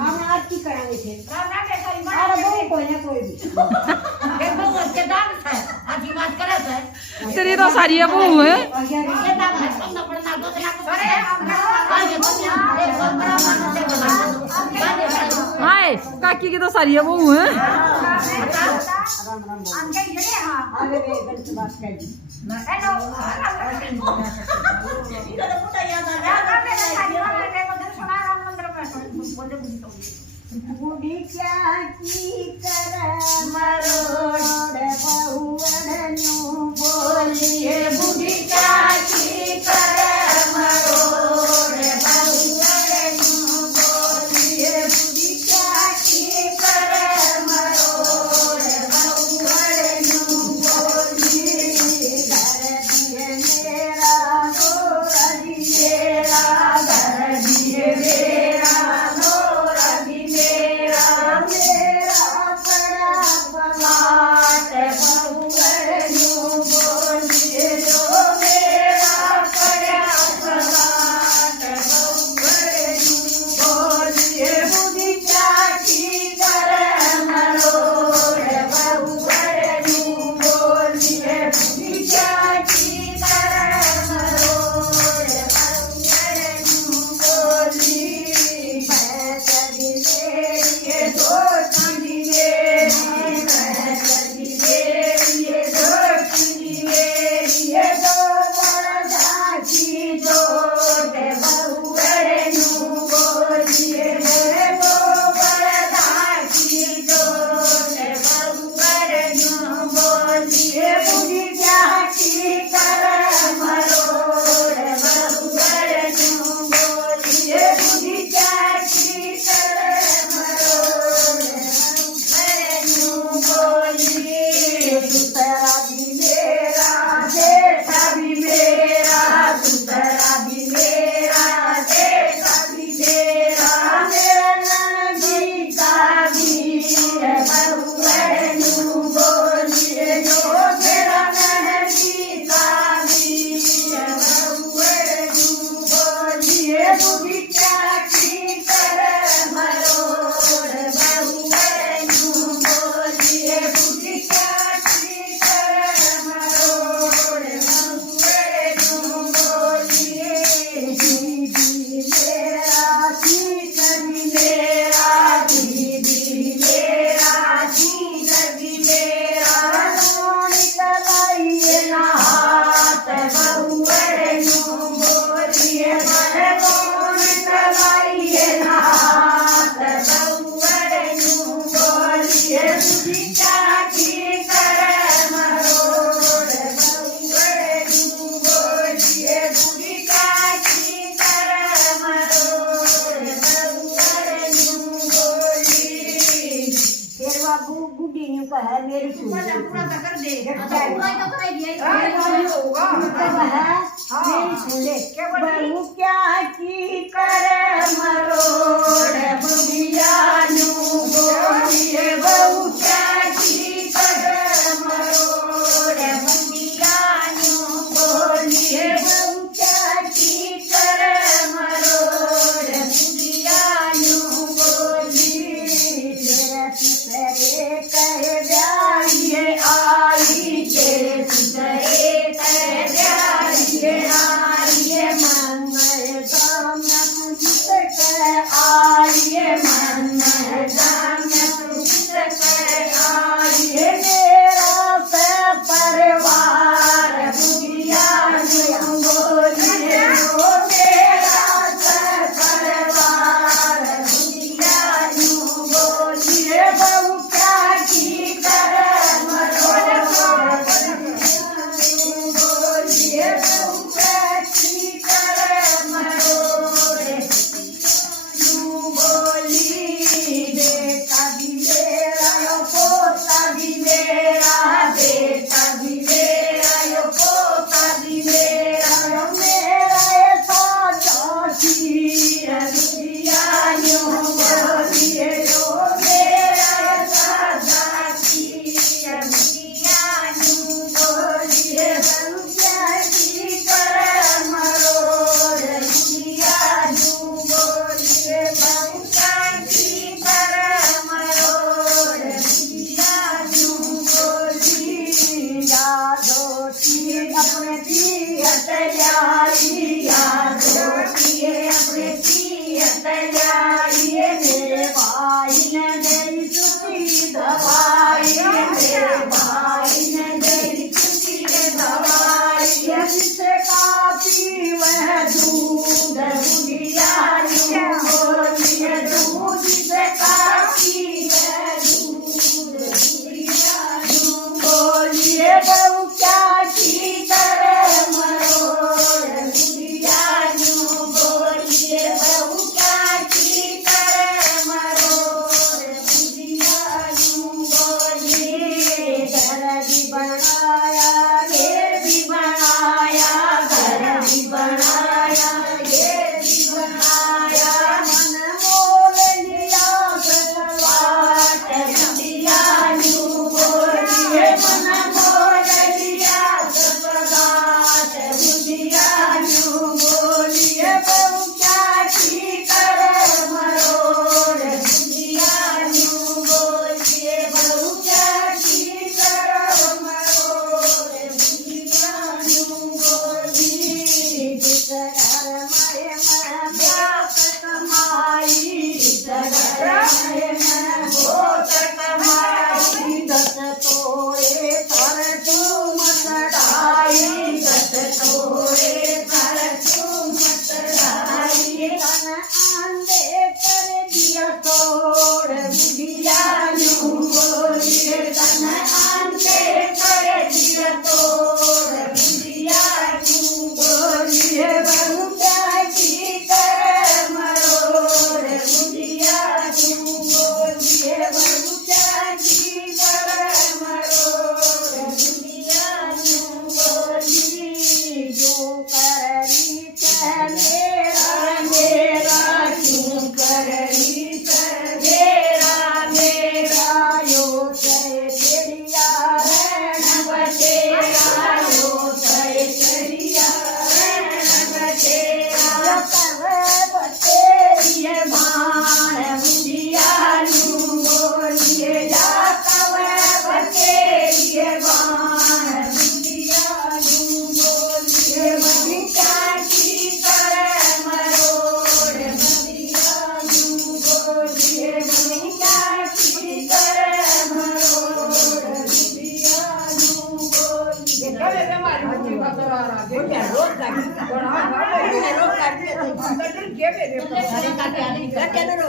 हम आरती कराएंगे थे अरे वो कोई ना कोई भी तेरी तो सारी है बहू है हाय काकी की तो सारी है बहू है अरे वे गलत बात कर दी बूढ़ी क्या की कर मरोड़ बहुवड़नु बोलिए बूढ़ी क्या की कर मरोड़ बहुवड़नु बोलिए बूढ़ी क्या की कर मरोड़ बहुवड़नु बोलिए घर दिए मेरा गोर दिएरा घर दिए मेरा बुढ़ी ने कहा मेरी पूरा कर दे पूरा तो कर दिया होगा मेरी सुन ले बहू क्या की करे मरोड़ बुढ़िया नु बोलिए बहू क्या की करे मरोड़ बुढ़िया नु बोलिए बहू क्या की करे मरोड़ बुढ़िया नु बोलिए तेरे कहे जाइए आई तेरे तेरे कहे जाइए आइए मन में दाम तुझसे कहे आइए मन में दाम तुझसे कहे आइए मेरा से परिवार बुढ़िया बोलिए वो मेरा से परिवार बुढ़िया बोलिए बहू क्या की करे मरोड़ बोलिए बहू क्या की करे मरोड़ बोली बेटा भी मेरा यो पोता भी मेरा बेटा भी मेरा यो पोता भी मेरा यो मेरा ऐसा जोशी बुढ़िया यो बोलिए यो मेरा ऐसा जोशी बुढ़िया यो बोलिए बहू क्या की करे मरोड़ बुढ़िया ਲੱਗੇ ਮੇਰੇ